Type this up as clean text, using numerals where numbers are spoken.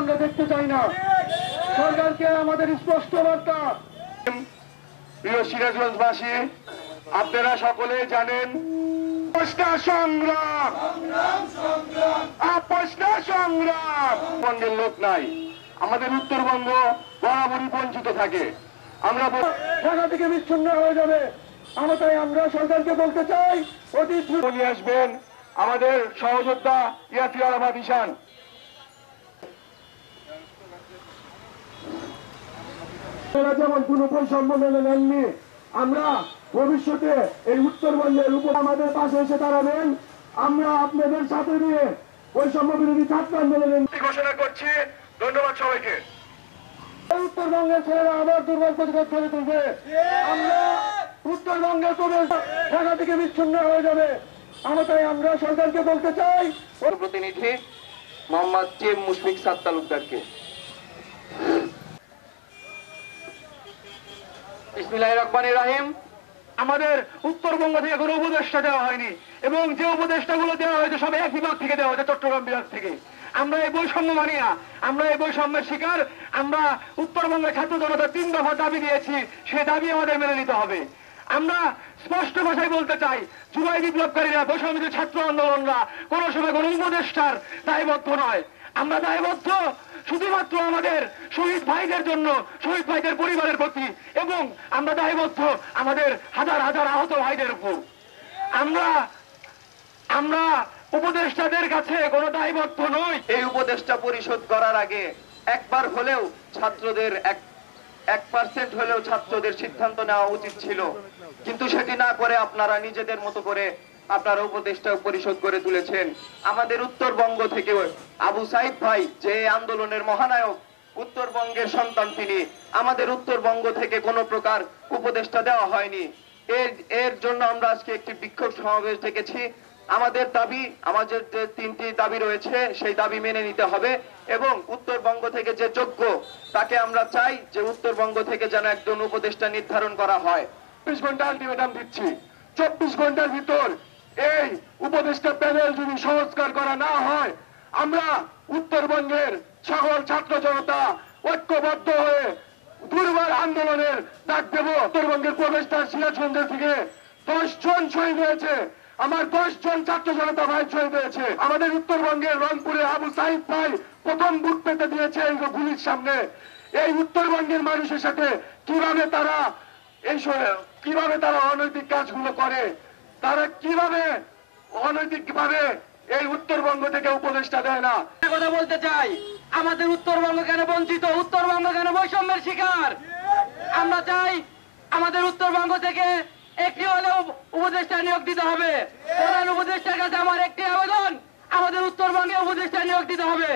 আমরা দেখতে চাই না। সরকারকে আমাদের স্পষ্ট বার্তা। প্রিয় সিরাজগঞ্জবাসী, আপনারা সকলেই জানেন সংগ্রাম বঙ্গের লোক নাই, আমাদের উত্তরবঙ্গ বরাবরই বঞ্চিত থাকে। আমরা ঢাকা থেকে বিচ্ছিন্ন হয়ে যাবে। আমরা সরকারকে বলতে চাই অতি দ্রুত নিয়ে আসবেন আমাদের সহযোদ্ধা ইয়াসির আরাফাত ঈশান। যেমন কোন বৈষম্য মেনে নেননি, আমরা ভবিষ্যতে এই উত্তরবঙ্গের উপর আমাদের পাশে এসে দাঁড়াবেন। আমরা আপনাদের সাথে নিয়ে বৈষম্য বিরোধী ছাত্র আন্দোলনের ঘোষণা করছি। ধন্যবাদ সবাইকে। উত্তরবঙ্গের ছেলেরা আবার দুর্বল প্রতিরোধ করে তুলবে। আমরা উত্তরবঙ্গের প্রবেশ ঢাকা থেকে বিচ্ছিন্ন হয়ে যাবে। আমরা সরকারকে বলতে চাই প্রতিনিধি মোহাম্মদ টিএম মুশফিক সাদ তালুকদারকে। বিসমিল্লাহির রহমানির রহিম। আমাদের উত্তরবঙ্গ থেকে কোনো উপদেষ্টা দেওয়া হয়নি, এবং যে উপদেষ্টাগুলো দেওয়া হয়েছে সব এক বিভাগ থেকে দেওয়া হয়েছে, চট্টগ্রাম বিভাগ থেকে। আমরা এই বৈষম্য মানি না, আমরা এই বৈষম্যের শিকার। আমরা উত্তরবঙ্গের ছাত্র জনতা 3 দফা দাবি দিয়েছি, সেই দাবি আমাদের মেনে নিতে হবে। আমরা স্পষ্ট ভাষায় বলতে চাই, জুলাই বিপ্লবকারীরা, বৈষম্য ছাত্র আন্দোলনরা কোন সময় কোন উপদেষ্টার দায়বদ্ধ নয়। আমরা দায়বদ্ধ শুধুমাত্র আমাদের শহীদ ভাইদের জন্য, শহীদ ভাইদের পরিবারের প্রতি, এবং আমরা দায়বদ্ধ আমাদের হাজার হাজার আহত ভাইদের উপর। আমরা উপদেষ্টাদের কাছে কোনো দায়বদ্ধ নই। এই উপদেষ্টা পরিশোধ করার আগে একবার হলেও ছাত্রদের 1% হলেও ছাত্রদের সিদ্ধান্ত নেওয়া উচিত ছিল, কিন্তু সেটি না করে আপনারা নিজেদের মতো করে আপনারা উপদেষ্টা পরিশোধ করে তুলেছেন। আমাদের উত্তরবঙ্গ থেকে আবু সাইদ ভাই, যে আন্দোলনের মহানায়ক, উত্তরবঙ্গের সন্তান তিনি, আমাদের উত্তরবঙ্গ থেকে কোনো প্রকার উপদেষ্টা দেওয়া হয়নি। এর জন্য আমরা আজকে একটি বিক্ষোভ সমাবেশ ডেকেছি। আমাদের দাবি, আমাদের যে 3টি দাবি রয়েছে, সেই দাবি মেনে নিতে হবে, এবং উত্তরবঙ্গ থেকে যে যোগ্য তাকে আমরা চাই যে উত্তরবঙ্গ থেকে যেন একজন উপদেষ্টা নির্ধারণ করা হয়। 24 ঘন্টা আলটিমেটাম দিচ্ছি। 24 ঘন্টার ভিতর এই উপদেষ্টা প্যানেল যদি সংস্কার করা না হয়, আমরা উত্তরবঙ্গের সকল ছাত্র জনতা ঐক্যবদ্ধ হয়ে দুর্বার আন্দোলনের ডাক দেব। উত্তরবঙ্গের প্রবেশদ্বার সিরাজগঞ্জের থেকে 10 জন শহীদ হয়েছে, আমার 10 জন ছাত্র জনতা ভাই শহীদ হয়েছে। আমাদের উত্তরবঙ্গের রংপুরে আবু সাইদ ভাই প্রথম বুক পেতে দিয়েছে এই গুলির সামনে। এই উত্তরবঙ্গের মানুষের সাথে কিভাবে তারা অনৈতিক কাজগুলো করে, তারা কিভাবে অনৈতিক ভাবে এই উত্তরবঙ্গ থেকে উপদেষ্টা দেয় না। কথা বলতে চাই, আমাদের উত্তরবঙ্গ কেন বঞ্চিত, উত্তরবঙ্গ কেন বৈষম্যের শিকার? আমরা চাই আমাদের উত্তরবঙ্গ থেকে একটি হলেও উপদেষ্টা নিয়োগ দিতে হবে। প্রধান উপদেষ্টার কাছে আমার একটি আবেদন, আমাদের উত্তরবঙ্গে উপদেষ্টা নিয়োগ দিতে হবে।